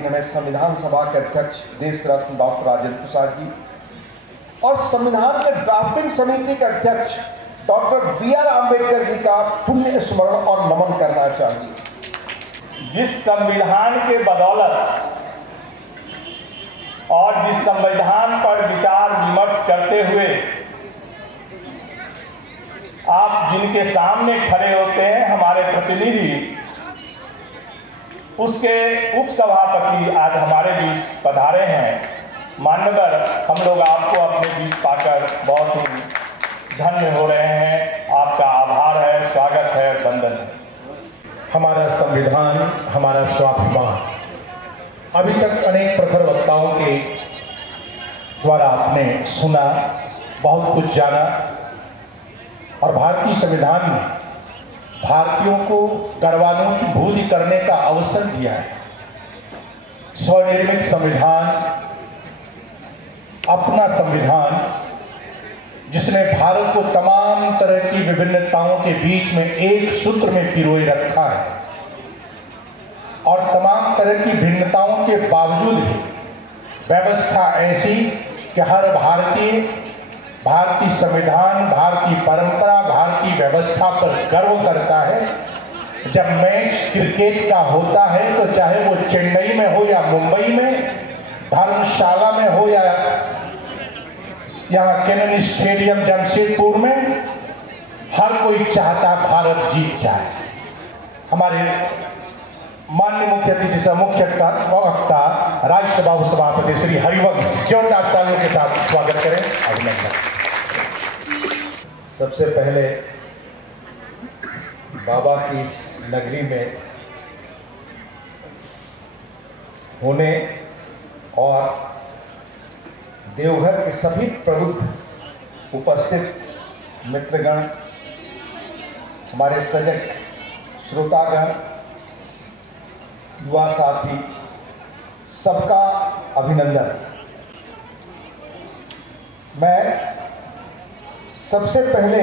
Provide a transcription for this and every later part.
दिन हमें संविधान सभा के अध्यक्ष देश रत्न डॉक्टर राजेंद्र प्रसाद जी और संविधान के ड्राफ्टिंग समिति के अध्यक्ष डॉक्टर B.R. आम्बेडकर जी का पुण्य स्मरण और नमन करना चाहिए। जिस संविधान के बदौलत और जिस संविधान पर विचार विमर्श करते हुए आप जिनके सामने खड़े होते हैं हमारे प्रतिनिधि, उसके उपसभापति आज हमारे बीच पधारे हैं। मान्यवर, हम लोग आपको अपने बीच पाकर बहुत ही धन्य हो रहे हैं। आपका आभार है, स्वागत है, वंदन है। हमारा संविधान हमारा स्वाभिमान। अभी तक अनेक प्रखर वक्ताओं के द्वारा आपने सुना, बहुत कुछ जाना और भारतीय संविधान में भारतीयों को गर्वानुभूति करने का अवसर दिया है। स्वनिर्मित संविधान, अपना संविधान जिसने भारत को तमाम तरह की विभिन्नताओं के बीच में एक सूत्र में पिरोए रखा है और तमाम तरह की भिन्नताओं के बावजूद भी व्यवस्था ऐसी कि हर भारतीय संविधान, भारतीय परंपरा, भारतीय व्यवस्था पर गर्व करता है। जब मैच क्रिकेट का होता है तो चाहे वो चेन्नई में हो या मुंबई में, धर्मशाला में हो या यहाँ कैनन स्टेडियम जमशेदपुर में, हर कोई चाहता भारत जीत जाए। हमारे माननीय मुख्य अतिथि से मुख्य वक्ता राज्यसभा उपसभापति श्री हरिवंश, जोरदार तालियों के साथ स्वागत करें। अभिनंदन। सबसे पहले बाबा की इस नगरी में होने और देवघर के सभी प्रबुद्ध उपस्थित मित्रगण, हमारे सजग श्रोतागण, युवा साथी, सबका अभिनंदन। मैं सबसे पहले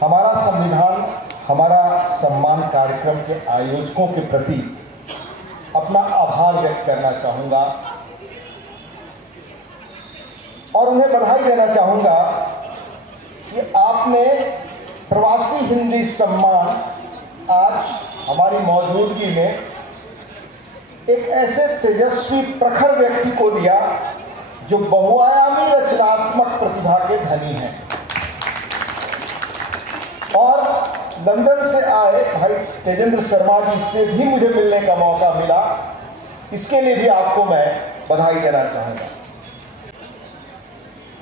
हमारा संविधान हमारा सम्मान कार्यक्रम के आयोजकों के प्रति अपना आभार व्यक्त करना चाहूँगा और उन्हें बधाई देना चाहूँगा कि आपने प्रवासी हिंदी सम्मान आज हमारी मौजूदगी में एक ऐसे तेजस्वी प्रखर व्यक्ति को दिया जो बहुआयामी रचनात्मक प्रतिभा के धनी हैं और लंदन से आए भाई तेजेंद्र शर्मा जी से भी मुझे मिलने का मौका मिला। इसके लिए भी आपको मैं बधाई देना चाहूँगा।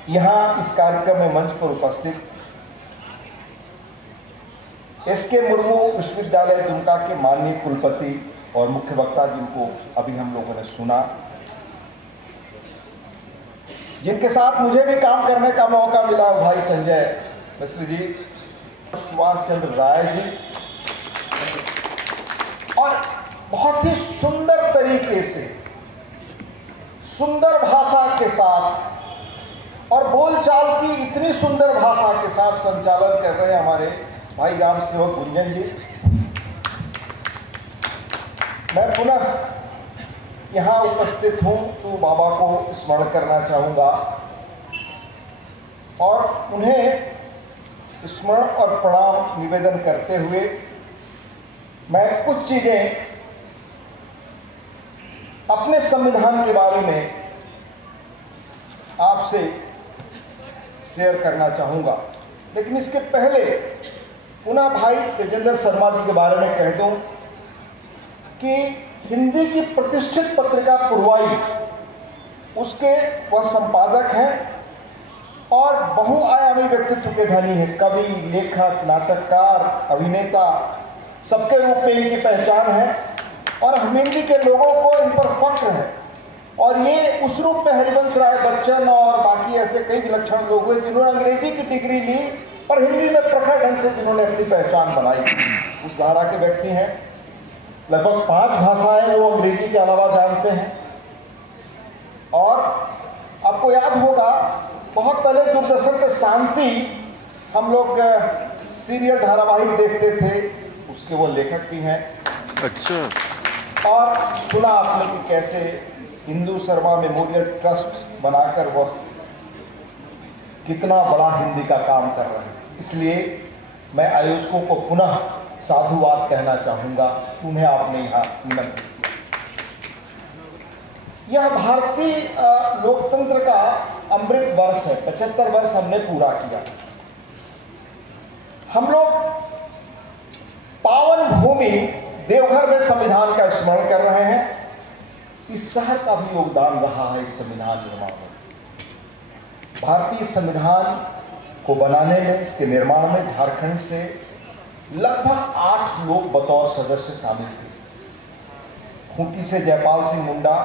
यहाँ इस कार्यक्रम में मंच पर उपस्थित SK मुर्मू विश्वविद्यालय दुमका के माननीय कुलपति और मुख्य वक्ता, जिनको अभी हम लोगों ने सुना, जिनके साथ मुझे भी काम करने का मौका मिला, भाई संजय मिश्र जी, सुभाष चंद्र राय जी, और बहुत ही सुंदर तरीके से, सुंदर भाषा के साथ और बोलचाल की इतनी सुंदर भाषा के साथ संचालन कर रहे हैं हमारे भाई राम सेवक गुंजन जी। मैं पुनः यहाँ उपस्थित हूँ तो बाबा को स्मरण करना चाहूँगा और उन्हें स्मरण और प्रणाम निवेदन करते हुए मैं कुछ चीज़ें अपने संविधान के बारे में आपसे शेयर करना चाहूँगा। लेकिन इसके पहले पुनः भाई तेजेंद्र शर्मा जी के बारे में कह दूं कि हिंदी की प्रतिष्ठित पत्रिका पुरवाई, उसके वह संपादक हैं और बहुआयामी व्यक्तित्व के धनी हैं। कवि, लेखक, नाटककार, अभिनेता, सबके रूप में इनकी पहचान है और हम हिंदी के लोगों को इन पर फख्र है। और ये उस रूप में हरिवंश राय बच्चन और बाकी ऐसे कई विलक्षण लोग हुए जिन्होंने अंग्रेजी की डिग्री ली पर हिंदी में प्रखर ढंग से जिन्होंने अपनी पहचान बनाई, उस धारा के व्यक्ति हैं। लगभग 5 भाषाएं वो अंग्रेजी के अलावा जानते हैं। और आपको याद होगा बहुत पहले दूरदर्शन पर शांति हम लोग सीरियल धारावाहिक देखते थे, उसके वो लेखक भी हैं। अच्छा। और सुना आपने कि कैसे हिंदू शर्मा मेमोरियल ट्रस्ट बनाकर वह कितना बड़ा हिंदी का काम कर रहे हैं। इसलिए मैं आयोजकों को पुनः साधुवाद कहना चाहूँगा, उन्हें आपने यहाँ निमंत्रित किया। यह भारतीय लोकतंत्र का अमृत वर्ष है, 75 वर्ष हमने पूरा किया। हम लोग पावन भूमि देवघर में संविधान का स्मरण कर रहे हैं। इस शहर का भी योगदान रहा है इस संविधान निर्माण में। भारतीय संविधान को बनाने में, इसके निर्माण में झारखंड से लगभग 8 लोग बतौर सदस्य शामिल थे। खूंटी से जयपाल सिंह मुंडा,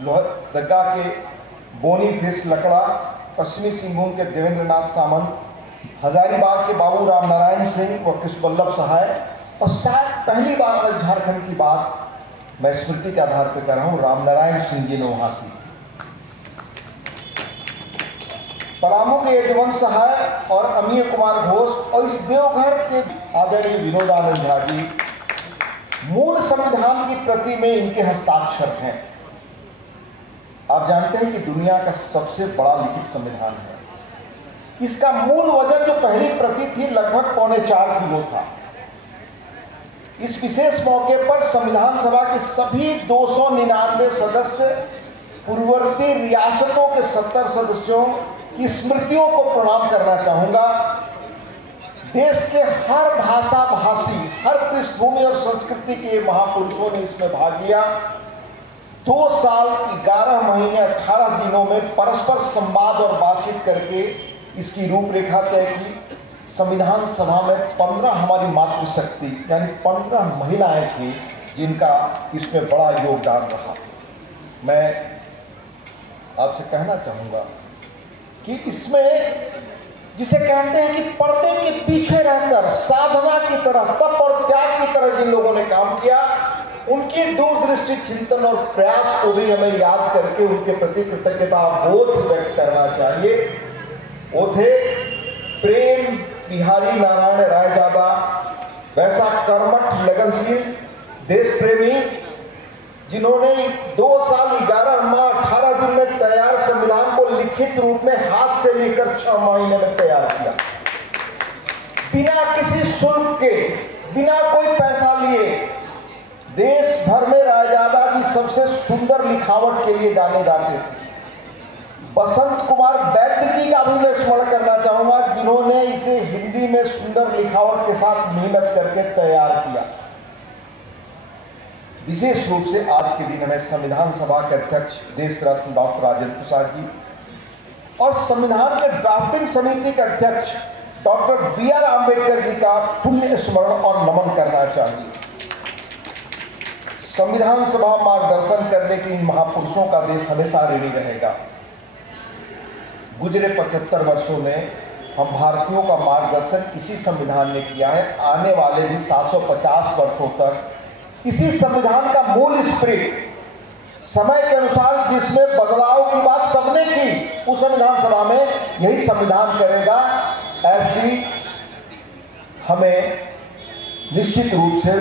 लोहरदगा के बोनीफेस लकड़ा, पश्चिमी सिंहभूम के देवेंद्र नाथ सामंत, हजारीबाग के बाबू राम नारायण सिंह और कृष्ण वल्लभ सहाय, और शायद पहली बार झारखंड की बात मैं स्मृति के आधार पर कर रहा हूं, राम नारायण सिंह जी ने वहां की। पलामू के यजवंश सहाय और अमीय कुमार घोष, और इस देवघर के आदरणीय विनोदानंद झा जी, मूल संविधान की प्रति में इनके हस्ताक्षर हैं। आप जानते हैं कि दुनिया का सबसे बड़ा लिखित संविधान है। इसका मूल वजन जो पहली प्रति थी लगभग 4.25 किलो था। इस विशेष मौके पर संविधान सभा के सभी 299 सदस्य, पूर्ववर्ती रियासतों के 70 सदस्यों की स्मृतियों को प्रणाम करना चाहूंगा। देश के हर भाषा भाषी, हर पृष्ठभूमि और संस्कृति के महापुरुषों ने इसमें भाग लिया। 2 साल 11 महीने 18 दिनों में परस्पर संवाद और बातचीत करके इसकी रूपरेखा तय की। संविधान सभा में 15 हमारी मातृशक्ति यानी 15 महिलाएं थी जिनका इसमें बड़ा योगदान रहा। मैं आपसे कहना चाहूँगा कि इसमें जिसे कहते हैं कि पर्दे के पीछे रहकर साधना की तरह, तप और त्याग की तरह जिन लोगों ने काम किया, उनकी दूरदृष्टि, चिंतन और प्रयास को भी हमें याद करके उनके प्रति कृतज्ञता बोध व्यक्त करना चाहिए। वो थे प्रेम बिहारी नारायण रायजादा, वैसा कर्मठ, लगनशील, देश प्रेमी, जिन्होंने 2 साल 11 माह 18 दिन में तैयार संविधान को लिखित रूप में हाथ से लेकर 6 महीने में तैयार किया, बिना किसी शुल्क के, बिना कोई पैसा लिए। देश भर में रायजादा जी सबसे सुंदर लिखावट के लिए जाने जाते थे। बसंत कुमार वैद्य जी का भी मैं स्मरण करना चाहूंगा, जिन्होंने इसे हिंदी में सुंदर लिखावट के साथ मेहनत करके तैयार किया। विशेष रूप से आज के दिन हमें संविधान सभा के अध्यक्ष देश रत्न डॉक्टर राजेंद्र प्रसाद जी और संविधान के ड्राफ्टिंग समिति के अध्यक्ष डॉक्टर BR आंबेडकर जी का पुण्य स्मरण और नमन करना चाहिए। संविधान सभा मार्गदर्शन करने के इन महापुरुषों का देश हमेशा ऋणी रहेगा। गुजरे 75 वर्षों में हम भारतीयों का मार्गदर्शन इसी संविधान ने किया है। आने वाले भी 750 वर्षों तक इसी संविधान का मूल स्पिरिट, समय के अनुसार जिसमें बदलाव की बात सबने की, उस संविधान सभा में यही संविधान करेगा। ऐसी हमें निश्चित रूप से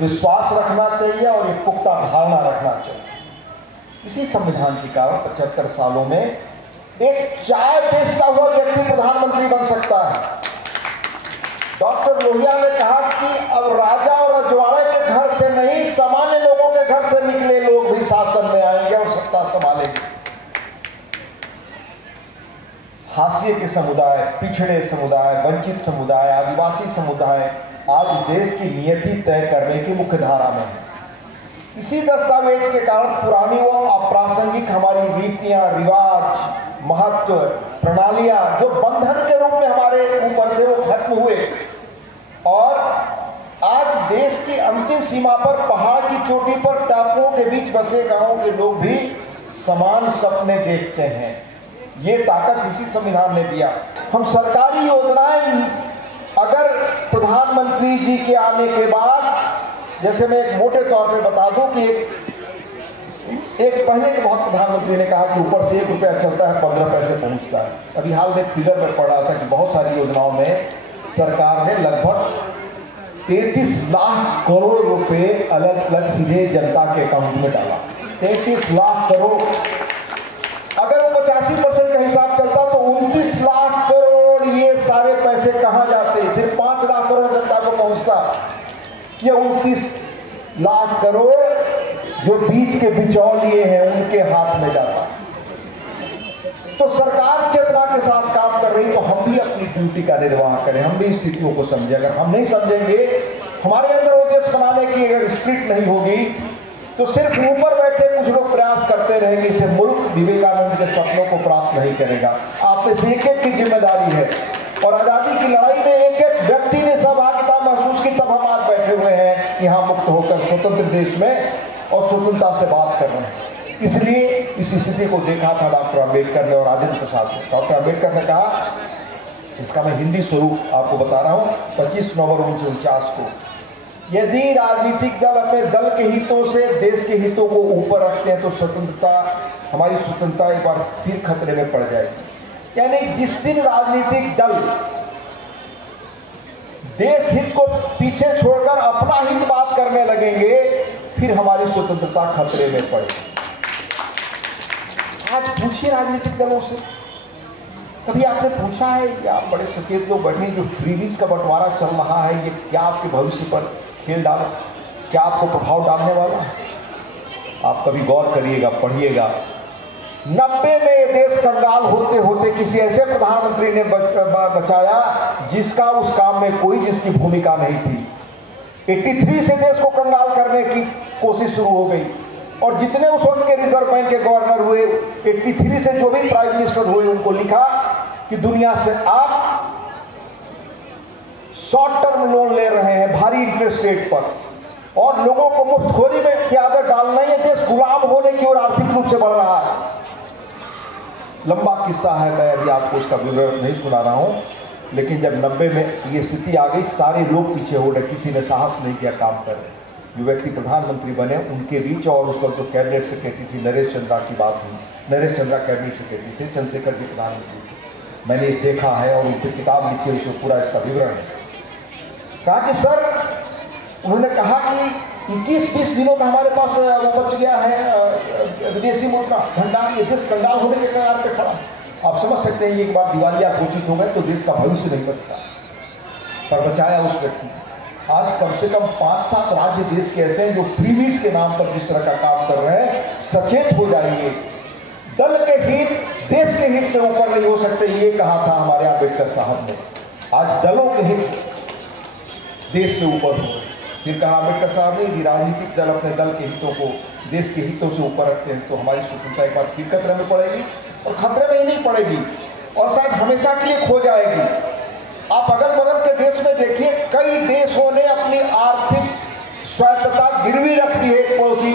विश्वास रखना चाहिए और एक पुख्ता धारणा रखना चाहिए। इसी संविधान के कारण 75 सालों में एक चाय बेचता हुआ व्यक्ति प्रधानमंत्री बन सकता है। डॉक्टर लोहिया ने कहा कि अब राजा और रजवाड़े के घर से नहीं, सामान्य लोगों के घर से निकले लोग भी शासन में आएंगे और सत्ता संभालेंगे। हाशिए के समुदाय, पिछड़े समुदाय, वंचित समुदाय, आदिवासी समुदाय आज देश की नियति तय करने की मुख्य धारा में है। इसी दस्तावेज के कारण पुरानी व अप्रासंगिक हमारी रीतियां, रिवाज, महत्व, प्रणालियां जो बंधन के रूप में हमारे ऊपर थे, वो खत्म हुए और आज देश की अंतिम सीमा पर, पहाड़ की चोटी पर, टापुओं के बीच बसे गांवों के लोग भी समान सपने देखते हैं। ये ताकत इसी संविधान ने दिया। हम सरकारी योजनाएं अगर प्रधानमंत्री जी के आने के बाद, जैसे मैं एक मोटे तौर पे बता दूं कि एक पहले के बहुत प्रधानमंत्री ने कहा कि ऊपर से 1 रुपया चलता है 15 पैसे पहुंचता है। अभी हाल में फिगर में पड़ रहा था कि बहुत सारी योजनाओं में सरकार ने लगभग 33 लाख करोड़ रुपए अलग अलग सीधे जनता के अकाउंट में डाला। 33 लाख करोड़, अगर वो 85% का हिसाब चलता तो 29 लाख करोड़ ये सारे पैसे कहां जाते? सिर्फ 5 लाख करोड़ जनता को पहुंचता। ये 29 लाख करोड़ जो बीच के बिचौलिए हैं उनके हाथ में जाता। तो सरकार चेतना के साथ काम कर रही, तो हम भी अपनी ड्यूटी का निर्वाह करें, हम भी स्थितियों को समझें। अगर हम नहीं समझेंगे, हमारे अंदर वो देश बनाने की अगर स्पिरिट नहीं होगी, तो सिर्फ ऊपर बैठे कुछ लोग प्रयास करते रहेंगे, इससे मुल्क विवेकानंद के सपनों को प्राप्त नहीं करेगा। आप में से एक एक की जिम्मेदारी है, और आजादी की लड़ाई में एक एक व्यक्ति ने सहभागिता महसूस की, तब हम आज बैठे हुए हैं यहाँ मुक्त होकर स्वतंत्र देश में और स्वतंत्रता से बात कर रहे हैं। इसलिए इस स्थिति को देखा था डॉक्टर अम्बेडकर ने और राजेंद्र प्रसाद ने। डॉक्टर अम्बेडकर ने कहा, इसका मैं हिंदी स्वरूप आपको बता रहा हूँ, 25 नवंबर 1949 को, यदि राजनीतिक दल अपने दल के हितों से देश के हितों को ऊपर रखते हैं तो स्वतंत्रता, हमारी स्वतंत्रता एक बार फिर खतरे में पड़ जाएगी। यानी जिस दिन राजनीतिक दल देश हित को पीछे छोड़कर अपना हित बात करने लगेंगे, फिर हमारी स्वतंत्रता खतरे में पड़ेगी। आज पूछिए राजनीतिक दलों से, कभी आपने पूछा है, या आप बड़े सचेत लोग बैठे, जो फ्रीबीज का बंटवारा चल रहा है, ये क्या आपके भविष्य पर खेल डाले, क्या आपको प्रभाव डालने वाला है? आप कभी गौर करिएगा, पढ़िएगा। 90 में ये देश कंगाल होते होते किसी ऐसे प्रधानमंत्री ने बचाया जिसका उस काम में कोई जिसकी भूमिका नहीं थी। 83 से देश को कंगाल करने की कोशिश शुरू हो गई, और जितने उस वक्त के रिजर्व बैंक के गवर्नर हुए, 83 से जो भी प्राइम मिनिस्टर हुए, उनको लिखा कि दुनिया से आप शॉर्ट टर्म लोन ले रहे हैं भारी इंटरेस्ट रेट पर, और लोगों को मुफ्तखोरी में की आदत डालना है, देश गुलाम होने की ओर आर्थिक रूप से बढ़ रहा है। लंबा किस्सा है, मैं अभी आपको उसका विवरण नहीं सुना रहा हूं, लेकिन जब 90 में ये स्थिति आ गई, सारे लोग पीछे हो रहे, किसी ने साहस नहीं किया काम करने। जो व्यक्ति प्रधानमंत्री बने उनके बीच, और उस वक्त जो कैबिनेट सेक्रेटरी थी नरेश चंद्रा की बात हुई, नरेश चंद्रा कैबिनेट सेक्रेटरी थे, चंद्रशेखर जी प्रधानमंत्री थे। मैंने देखा है और उनकी किताब लिखी है, इसमें पूरा इसका विवरण है। कहा कि सर, उन्होंने कहा कि 21-20 दिनों का हमारे पास वो बच गया है विदेशी मुद्रा भंडार, ये देश कंगाल होने के कगार पे खड़ा। आप समझ सकते हैं, एक बार दिवालिया घोषित हो गए तो देश का भविष्य नहीं बचता, पर बचाया उस व्यक्ति। आज कम से कम 5-7 राज्य देश के ऐसे हैं जो फ्रीबीज के नाम पर जिस तरह का काम कर रहे हैं। सचेत हो जाइए, दल के हित देश के हित से ऊपर नहीं हो सकते, ये कहा था हमारे अम्बेडकर साहब ने। आज दलों के हित देश से ऊपर हो। फिर कहा अम्बेडकर साहब ने कि राजनीतिक दल अपने दल के हितों को देश के हितों से ऊपर रखते हैं तो हमारी स्वतंत्रता एक बार फिर खतरे में पड़ेगी, और खतरे में ही नहीं पड़ेगी, और शायद हमेशा के लिए खो जाएगी। आप अगल बगल के देश में देखिए, कई देशों ने अपनी आर्थिक स्वायत्तता गिरवी रख दी है पड़ोसी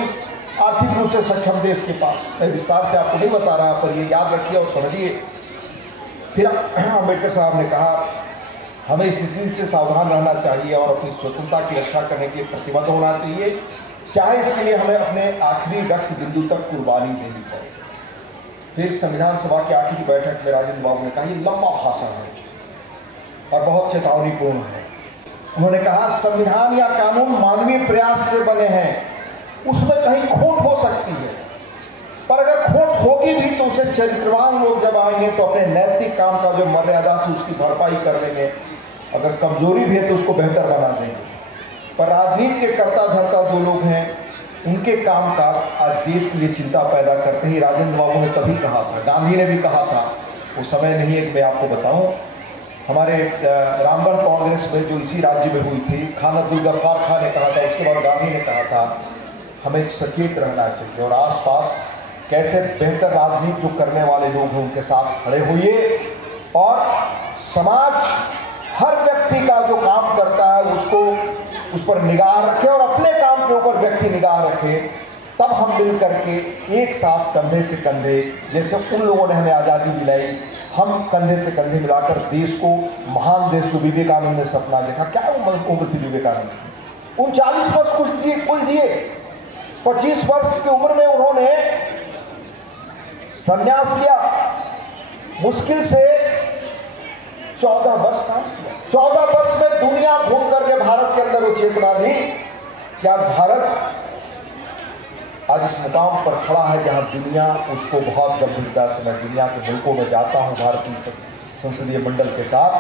आर्थिक रूप से सक्षम देश के पास। मैं विस्तार से आपको नहीं बता रहा, पर ये याद रखिए और समझिए। फिर अम्बेडकर साहब ने कहा, हमें इस स्थिति से सावधान रहना चाहिए और अपनी स्वतंत्रता की रक्षा करने के लिए प्रतिबद्ध होना चाहिए, चाहे इसके लिए हमें अपने आखिरी रक्त बिंदु तक कुर्बानी देनी पड़े। फिर संविधान सभा की आखिरी बैठक में राजेंद्र बाबू ने कहा, ये लंबा भाषण है और बहुत चेतावनीपूर्ण है। उन्होंने कहा, संविधान या कानून मानवीय प्रयास से बने हैं, उसमें कहीं खोट हो सकती है, पर अगर खोट होगी भी तो उसे चरित्रवान लोग जब आएंगे तो अपने नैतिक काम का जो मर्यादा से उसकी भरपाई कर लेंगे। अगर कमजोरी भी है तो उसको बेहतर बना देंगे। पर राजनीति के कर्ता धर्ता जो लोग हैं, उनके काम काज आज देश के लिए चिंता पैदा करते हैं। राजेंद्र बाबू ने तभी कहा था, गांधी ने भी कहा था, वो समय नहीं है कि मैं आपको बताऊं। हमारे रामगढ़ कांग्रेस में जो इसी राज्य में हुई थी, खान अब्दुल गफ्फार खान ने कहा था, उसके बाद गांधी ने कहा था, हमें सचेत रहना चाहिए और आसपास कैसे बेहतर राजनीति जो करने वाले लोग हैं उनके साथ खड़े होइए, और समाज हर व्यक्ति का जो काम करता है उसको उस पर निगाह रखे, और अपने काम के ऊपर व्यक्ति निगाह रखे। तब हम मिल करके एक साथ कंधे से कंधे, जैसे उन लोगों ने हमें आज़ादी दिलाई, हम कंधे से कंधे मिलाकर देश को महान देश को विवेकानंद ने सपना देखा। क्या उम्र थी विवेकानंद की? 39 वर्ष कुल दिए। 25 वर्ष की उम्र में उन्होंने संन्यास लिया। मुश्किल से 14 वर्ष था। 14 वर्ष में दुनिया घूम करके भारत के अंदर वो चेतना दी कि आज भारत आज इस मुकाम पर खड़ा है जहां दुनिया उसको बहुत गंभीरता से, मैं दुनिया के मुल्कों में जाता हूं भारतीय संसदीय मंडल के साथ।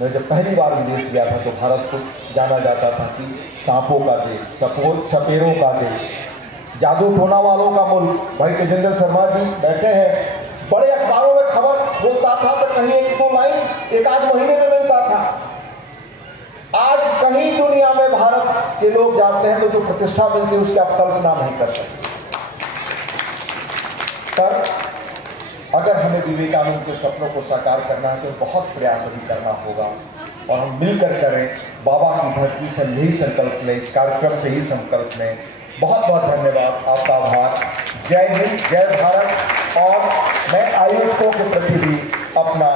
मैं जब पहली बार विदेश गया था तो भारत को जाना जाता था कि सांपों का देश, सपेरों का देश, जादू टोना वालों का मुल्क। भाई तेजेंद्र शर्मा जी बैठे हैं, बड़े अखबारों में खबर होता था तो कहीं 1-2 लाइन एक आध महीने में मिलता था। आज कहीं दुनिया में भारत के लोग जाते हैं तो जो प्रतिष्ठा मिलती है उसकी आप कल्पना नहीं कर सकते। पर अगर हमें विवेकानंद के सपनों को साकार करना है तो बहुत प्रयास अभी करना होगा और हम मिलकर करें। बाबा की धरती से यही संकल्प लें, इस कार्यक्रम से ही संकल्प लें। बहुत बहुत धन्यवाद, आपका आभार। जय हिंद, जय भारत। और मैं आयोजकों के प्रति भी अपना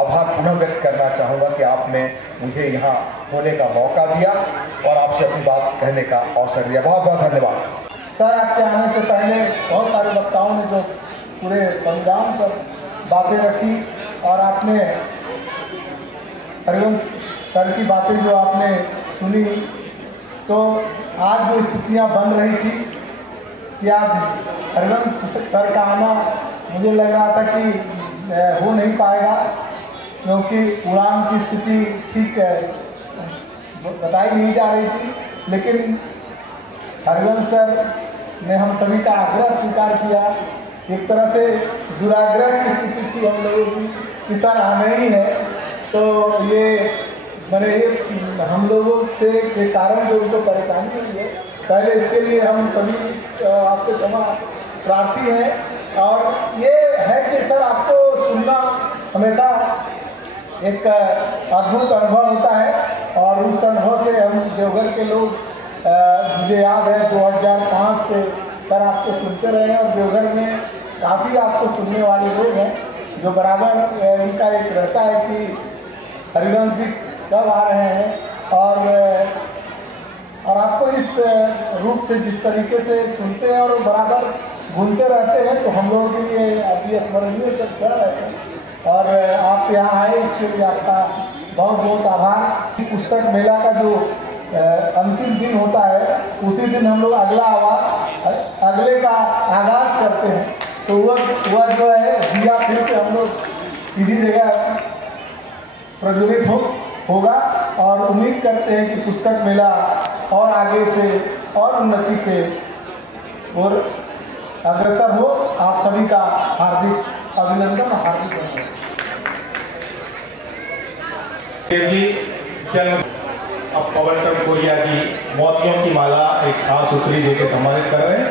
आभार पुनः व्यक्त करना चाहूँगा कि आपने मुझे यहाँ होने का मौका दिया और आपसे अपनी बात कहने का अवसर दिया। बहुत बहुत धन्यवाद। सर, आपके आने से पहले बहुत सारे वक्ताओं ने जो पूरे संविधान पर बातें रखी और आपने हरिवंश सर की बातें जो आपने सुनी, तो आज जो स्थितियां बन रही थी कि आज हरिवंश सर का आना मुझे लग रहा था कि हो नहीं पाएगा, क्योंकि उड़ान की स्थिति ठीक बताई नहीं जा रही थी। लेकिन हरिवंश सर ने हम सभी का आग्रह स्वीकार किया। एक तरह से दुराग्रह की स्थिति थी हम लोगों की कि सर आना ही है, तो ये मैंने हम लोगों से के कारण जो उनको परेशानी हुई है, पहले इसके लिए हम सभी आपसे क्षमा प्रार्थी हैं। और ये है कि सर आपको सुनना हमेशा एक अद्भुत अनुभव होता है और उस अनुभव से हम देवघर के लोग मुझे याद है 2005 से सर आपको सुनते रहे और देवघर में काफ़ी आपको सुनने वाले लोग हैं जो बराबर उनका एक रहता है कि हरिवंश जी कब आ रहे हैं। और आपको इस रूप से जिस तरीके से सुनते हैं और बराबर घूमते रहते हैं, तो हम लोगों के लिए अभी स्मरणीय सब चल रहे हैं। और आप यहाँ आए इसके लिए आपका बहुत बहुत आभार। पुस्तक मेला का जो अंतिम दिन होता है उसी दिन हम लोग अगले का आगाज करते हैं, तो वह जो है दिया फिर से हम लोग इसी जगह प्रज्वलित होगा और उम्मीद करते हैं कि पुस्तक मेला और आगे से और उन्नति के और अग्रसर हो। आप सभी का हार्दिक अभिनंदन, हार्दिक धन्यवाद। अब पवन टम कोरिया की मोतियों की माला एक खास उपरी देकर सम्मानित कर रहे हैं।